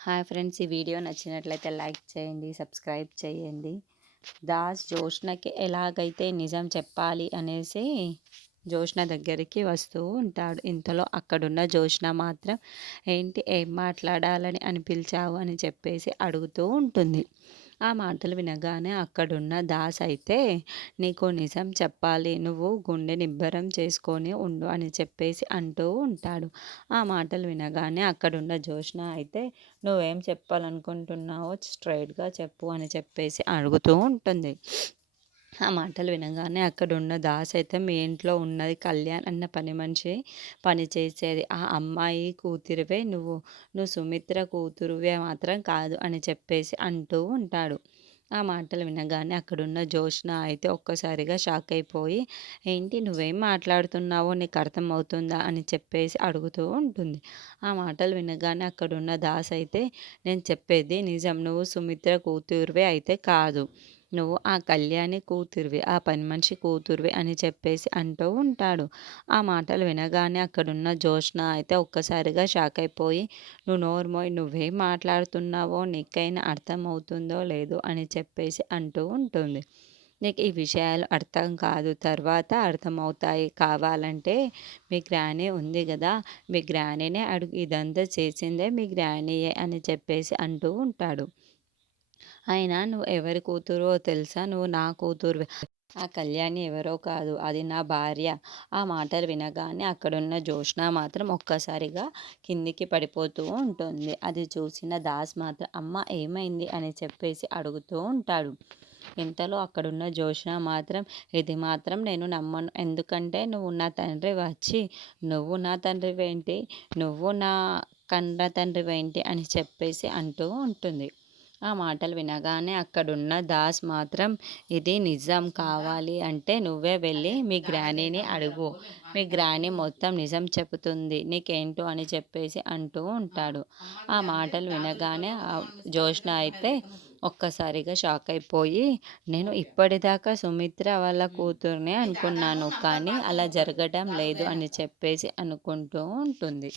Hi friends, ఈ video నచ్చినట్లయితే like చేయండి, సబ్స్క్రైబ్ చేయండి. దాస్ జోష్నకి ఎలాగైతే నిజం చెప్పాలి అనేసి జోష్న దగ్గరికి వస్తూ ఉంటాడు. ఇంతలో అక్కడున్న జోష్న మాత్రం ఏంటి ఏం మాట్లాడాలని అని పిలిచావు అని చెప్పేసి అడుగుతూ ఉంటుంది. ఆ మాటలు వినగానే అక్కడున్న దాస్ అయితే నీకు నిజం చెప్పాలి, నువ్వు గుండె నిబ్బరం చేసుకొని ఉండు అని చెప్పేసి అంటూ ఉంటాడు. ఆ మాటలు వినగానే అక్కడున్న జోష్న అయితే నువ్వేం చెప్పాలనుకుంటున్నావో స్ట్రైట్‌గా చెప్పు అని చెప్పేసి అడుగుతూ ఉంటుంది. ఆ మాటలు వినగానే అక్కడున్న దాస్ అయితే మీ ఇంట్లో ఉన్నది కళ్యాణ్ అన్న పని మనిషి పని చేసేది. ఆ అమ్మాయి కూతురివే నువ్వు. నువ్వు సుమిత్ర కూతురువే మాత్రం కాదు అని చెప్పేసి అంటూ ఉంటాడు. ఆ మాటలు వినగానే అక్కడున్న జోష్న అయితే ఒక్కసారిగా షాక్ అయిపోయి ఏంటి నువ్వేం మాట్లాడుతున్నావో నీకు అర్థమవుతుందా అని చెప్పేసి అడుగుతూ ఉంటుంది. ఆ మాటలు వినగానే అక్కడున్న దాస్ అయితే నేను చెప్పేది నిజం. నువ్వు సుమిత్ర కూతురువే అయితే కాదు. నువ్వు ఆ కళ్యాణి కూతురివి, ఆ పని మనిషి కూతురివి అని చెప్పేసి అంటూ ఉంటాడు. ఆ మాటలు వినగానే అక్కడున్న జోష్న అయితే ఒక్కసారిగా షాక్ అయిపోయి నువ్వు నోరు మూయి, నువ్వేం మాట్లాడుతున్నావో నీకైనా అర్థమవుతుందో లేదో అని చెప్పేసి అంటూ ఉంటుంది. నీకు ఈ విషయాలు అర్థం కాదు, తర్వాత అర్థమవుతాయి. కావాలంటే మీ గ్రాని ఉంది గదా! మీ గ్రానీనే అడుగు, ఇదంతా చేసిందే మీ గ్రానీయే అని చెప్పేసి అంటూ ఉంటాడు. అయినా నువ్వు ఎవరి కూతురో తెలుసా? నువ్వు నా కూతురువే. ఆ కళ్యాణి ఎవరో కాదు, అది నా భార్య. ఆ మాటలు వినగానే అక్కడున్న జోష్న మాత్రం ఒక్కసారిగా కిందికి పడిపోతూ ఉంటుంది. అది చూసిన దాస్ మాత్రం అమ్మ ఏమైంది అని చెప్పేసి అడుగుతూ ఉంటాడు. ఇంతలో అక్కడున్న జోష్న మాత్రం ఇది మాత్రం నేను నమ్మను. ఎందుకంటే నువ్వు నా తండ్రి వచ్చి నువ్వు నా తండ్రివేంటి? నువ్వు నా కన్న తండ్రివేంటి? అని చెప్పేసి అంటూ ఉంటుంది. ఆ మాటలు వినగానే అక్కడున్న దాస్ మాత్రం ఇది నిజం కావాలి అంటే నువ్వే వెళ్ళి మీ గ్రానీని అడుగు. మీ గ్రానీ మొత్తం నిజం చెబుతుంది. నీకేంటో అని చెప్పేసి అంటూ ఉంటాడు. ఆ మాటలు వినగానే జోష్న అయితే ఒక్కసారిగా షాక్ అయిపోయి నేను ఇప్పటిదాకా సుమిత్ర వాళ్ళ కూతుర్నే అనుకున్నాను. కానీ అలా జరగడం లేదు అని చెప్పేసి అనుకుంటూ ఉంటుంది.